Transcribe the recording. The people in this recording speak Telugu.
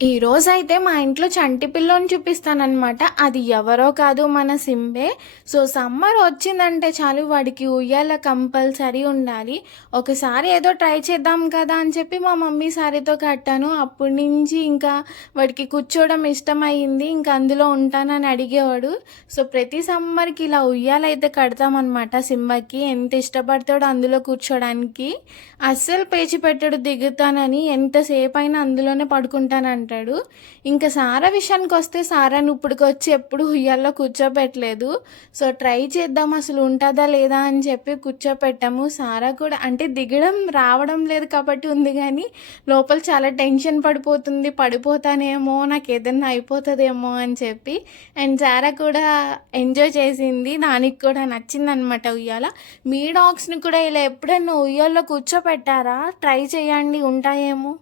ఈరోజైతే మా ఇంట్లో చంటి పిల్లని చూపిస్తాననమాట. అది ఎవరో కాదు మన సింబే. సో, సమ్మర్ వచ్చిందంటే చాలు వాడికి ఉయ్యాల కంపల్సరీ ఉండాలి. ఒకసారి ఏదో ట్రై చేద్దాం కదా అని చెప్పి మా మమ్మీ సారీతో కట్టాను. అప్పటి నుంచి ఇంకా వాడికి కూర్చోవడం ఇష్టమయ్యింది. ఇంకా అందులో ఉంటానని అడిగేవాడు. సో, ప్రతి సమ్మర్‌కి ఇలా ఉయ్యాలైతే కడతామనమాట సింబాకి. ఎంత ఇష్టపడతాడో అందులో కూర్చోడానికి. అస్సలు పేచి పెట్టడు దిగుతానని. ఎంతసేపయినా అందులోనే పడుకుంటానంటాడు. ఇంకా సారా విషయానికొస్తే సారాను ఇప్పటికొచ్చి ఎప్పుడు ఉయ్యాల్లో కూర్చోపెట్టలేదు. సో, ట్రై చేద్దాం అసలు ఉంటదా లేదా అని చెప్పి కూర్చోపెట్టాము. సారా కూడా అంటే దిగడం రావడం లేదు కాబట్టి ఉంది గానీ, లోపల చాలా టెన్షన్ పడిపోతుంది. పడిపోతానేమో, నాకేదన్నా అయిపోతదేమో అని చెప్పి. అండ్ సారా కూడా ఎంజాయ్ చేసింది. దానికి కూడా నచ్చిందనమాట ఉయ్యాల. మీ డాగ్స్‌ని కూడా ఇలా ఎప్పుడైనా ఉయ్యాల్లో కూర్చోపెట్టారా? ట్రై చేయండి ఉంటాయేమో.